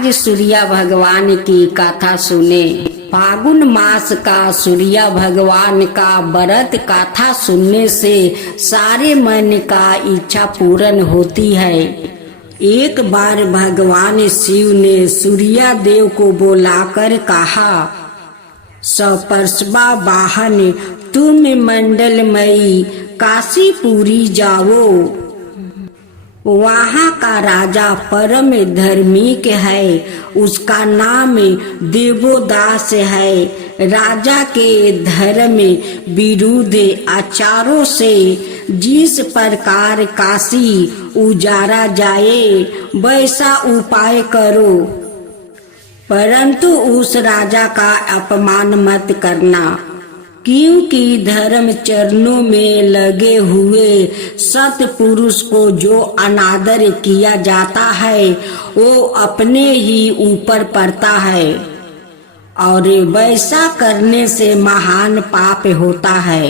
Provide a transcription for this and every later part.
आज सूर्य भगवान की कथा सुने। फागुन मास का सूर्य भगवान का व्रत कथा सुनने से सारे मन का इच्छा पूर्ण होती है। एक बार भगवान शिव ने सूर्य देव को बुलाकर कहा, सपर्शवा वाहन, तुम मंडलमयी काशीपुरी जाओ। वहाँ का राजा परम धार्मिक है, उसका नाम देवोदास है। राजा के धर्म विरुद्ध आचारों से जिस प्रकार काशी उजाड़ा जाए वैसा उपाय करो, परंतु उस राजा का अपमान मत करना, क्योंकि धर्म चरणों में लगे हुए सत्पुरुष को जो अनादर किया जाता है वो अपने ही ऊपर पड़ता है और वैसा करने से महान पाप होता है।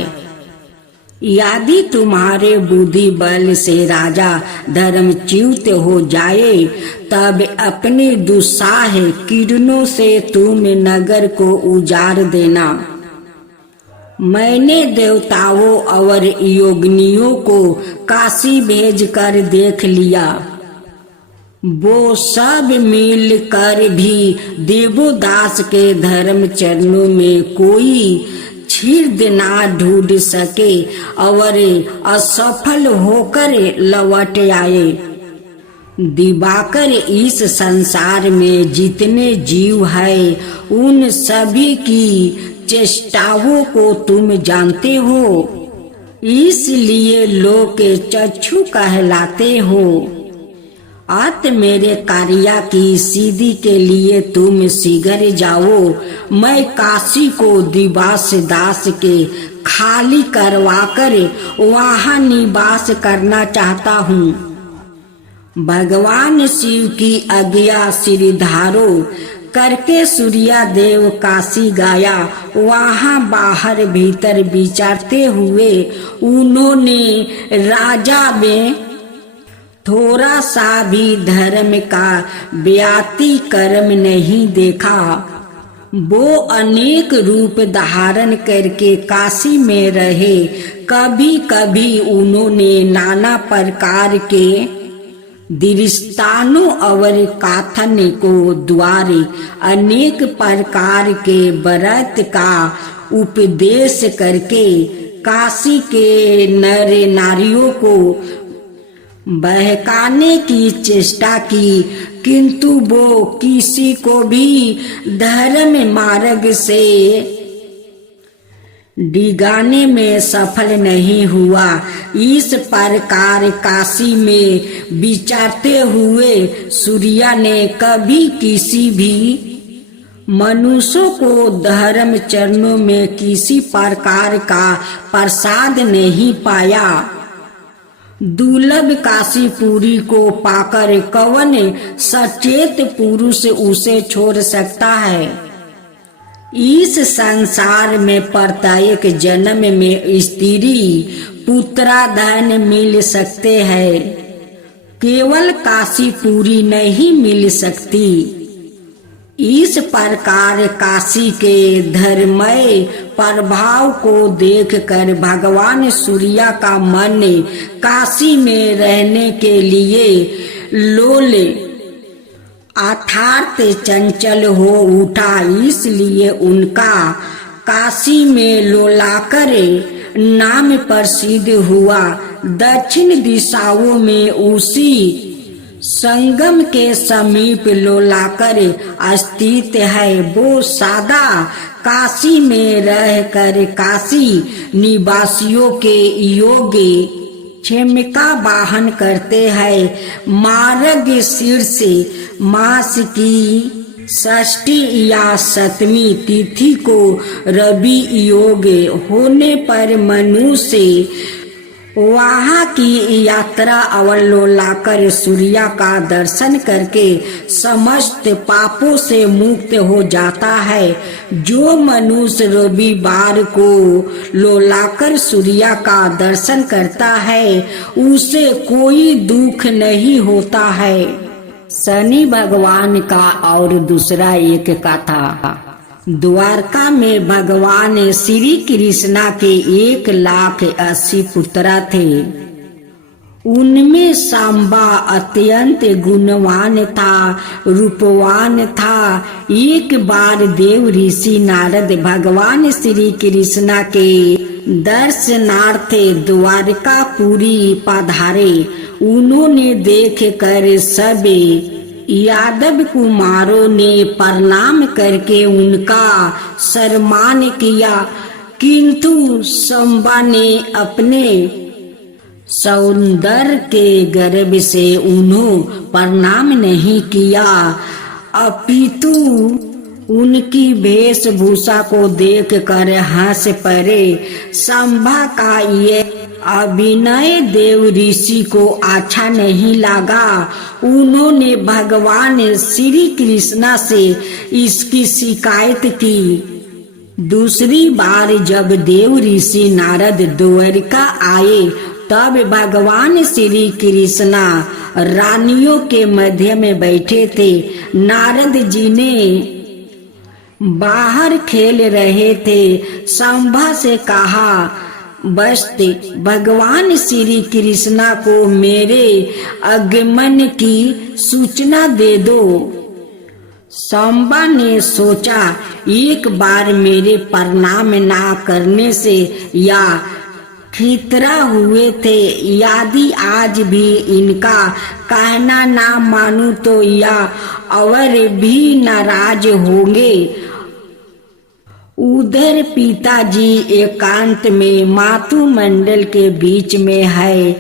यदि तुम्हारे बुद्धि बल से राजा धर्मच्युत हो जाए तब अपने दुस्साह किरणों से तुम नगर को उजाड़ देना। मैंने देवताओं और योगिनियों को काशी भेज कर देख लिया, वो सब मिल कर भी देवोदास के धर्म चरणों में कोई छेद ना ढूंढ सके और असफल होकर लौट आए। दिवाकर, इस संसार में जितने जीव है उन सभी की चेष्टाओं को तुम जानते हो, इसलिए लोग चक्षु कहलाते हो। अत मेरे कार्य की सिद्धि के लिए तुम शीघ्र जाओ। मैं काशी को दिवास दास के खाली करवाकर वहाँ निवास करना चाहता हूँ। भगवान शिव की आज्ञा सिरधारो करके सूर्य देव काशी गया। वहाँ बाहर भीतर विचारते हुए उन्होंने राजा में थोड़ा सा भी धर्म का व्यतिक्रम नहीं देखा। वो अनेक रूप धारण करके काशी में रहे। कभी कभी उन्होंने नाना प्रकार के दृष्टानों और कथन को द्वारे अनेक प्रकार के व्रत का उपदेश करके काशी के नर नारियों को बहकाने की चेष्टा की, किंतु वो किसी को भी धर्म मार्ग से डिगाने में सफल नहीं हुआ। इस प्रकार काशी में विचारते हुए सूर्य ने कभी किसी भी मनुष्य को धर्म चरणों में किसी प्रकार का प्रसाद नहीं पाया। दुर्लभ काशीपुरी को पाकर कौन सचेत पुरुष उसे छोड़ सकता है। इस संसार में प्रत्येक जन्म में स्त्री पुत्राधन मिल सकते हैं, केवल काशीपुरी नहीं मिल सकती। इस प्रकार काशी के धर्ममय प्रभाव को देखकर भगवान सूर्य का मन काशी में रहने के लिए लोल अर्थात चंचल हो उठा। इसलिए उनका काशी में लोलाकर नाम प्रसिद्ध हुआ। दक्षिण दिशाओं में उसी संगम के समीप लोलाकर स्थित है। वो सदा काशी में रहकर काशी निवासियों के योग्य क्षमिका वाहन करते हैं। मार्ग शीर्ष मास की षष्ठी या सतमी तिथि को रवि योग होने पर मनुष्य वहाँ की यात्रा अवलोलाकर सूर्य का दर्शन करके समस्त पापों से मुक्त हो जाता है। जो मनुष्य रविवार को लोलाकर सूर्य का दर्शन करता है उसे कोई दुख नहीं होता है। शनि भगवान का और दूसरा एक कथा। द्वारका में भगवान श्री कृष्णा के 1,80,000 पुत्र थे। उनमें सांबा अत्यंत गुणवान था, रूपवान था। एक बार देव ऋषि नारद भगवान श्री कृष्णा के दर्शनार्थ द्वारकापुरी पधारे। उन्होंने देख कर सब यादव कुमारों ने प्रणाम करके उनका सम्मान किया, किंतु सांबा ने अपने सौंदर्य के गर्व से उन्हें प्रणाम नहीं किया, अपितु उनकी वेशभूषा को देखकर हंस पड़े। सांबा का ये अभिनय देव ऋषि को अच्छा नहीं लगा। उन्होंने भगवान श्री कृष्णा से इसकी शिकायत की। दूसरी बार जब देव ऋषि नारद द्वारका आए तब भगवान श्री कृष्णा रानियों के मध्य में बैठे थे। नारद जी ने बाहर खेल रहे थे। सांबा से कहा, बस भगवान श्री कृष्णा को मेरे आगमन की सूचना दे दो। सांबा ने सोचा, एक बार मेरे प्रणाम ना करने से या खितरा हुए थे, यदि आज भी इनका कहना ना मानूं तो या और भी नाराज होंगे। उधर पिताजी एकांत में मातु मंडल के बीच में है।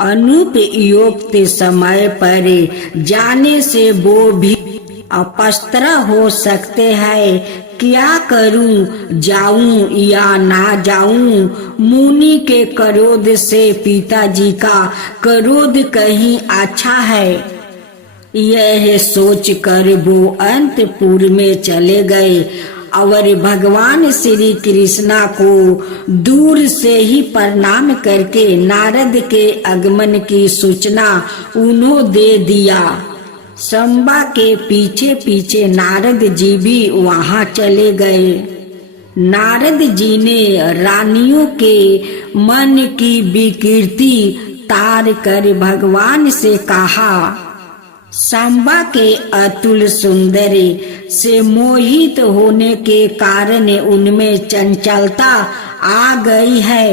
अनुपयुक्त समय पर जाने से वो भी अपस्त्र हो सकते हैं। क्या करूं, जाऊं या ना जाऊं? मुनि के क्रोध से पिताजी का क्रोध कहीं अच्छा है। यह सोच कर वो अंतपुर में चले गए और भगवान श्री कृष्णा को दूर से ही प्रणाम करके नारद के आगमन की सूचना उन्हें दे दिया। सांबा के पीछे पीछे नारद जी भी वहां चले गए। नारद जी ने रानियों के मन की विकृति तार कर भगवान से कहा, सांबा के अतुल सौंदर्य से मोहित होने के कारण उनमें चंचलता आ गई है।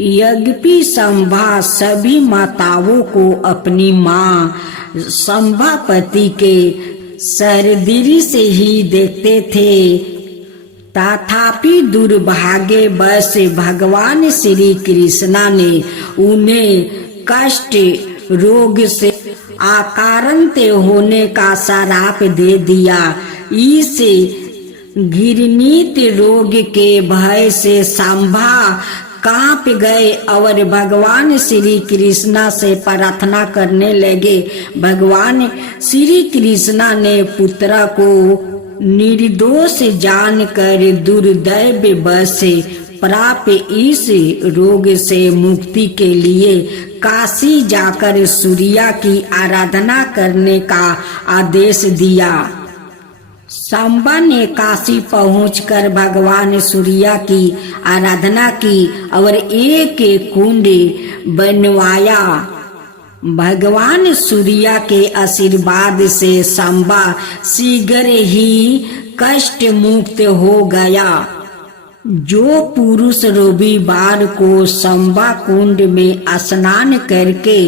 यद्यपि सांबा सभी माताओं को अपनी माँ संभापति के सरदृष्टि से ही देखते थे, तथापि दुर्भाग्यवश भगवान श्री कृष्णा ने उन्हें कष्ट रोग से आक्रांत होने का श्राप दे दिया। इस घृणित रोग के भय से सांबा कांप गए और भगवान श्री कृष्णा से प्रार्थना करने लगे। भगवान श्री कृष्णा ने पुत्र को निर्दोष जानकर दुर्दैववश प्राप्त इस रोग से मुक्ति के लिए काशी जाकर सूर्य की आराधना करने का आदेश दिया। सांबा ने काशी पहुंचकर भगवान सूर्य की आराधना की और एक कुंड बनवाया। भगवान सूर्य के आशीर्वाद से सांबा शीघ्र ही कष्ट मुक्त हो गया। जो पुरुष रविवार को सांबा कुंड में स्नान करके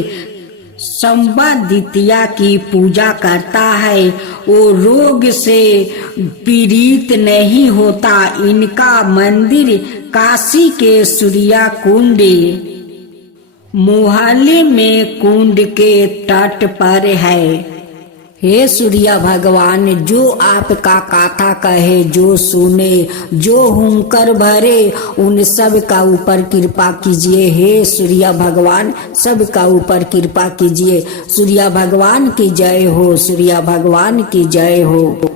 सांबा द्वितीया की पूजा करता है, वो रोग से पीड़ित नहीं होता। इनका मंदिर काशी के सूर्य कुंड मोहल्ले में कुंड के तट पर है। हे सूर्य भगवान, जो आपका कथा कहे, जो सुने, जो हुंकार भरे, उन सब का ऊपर कृपा कीजिए। हे सूर्य भगवान, सब का ऊपर कृपा कीजिए। सूर्य भगवान की जय हो, सूर्य भगवान की जय हो।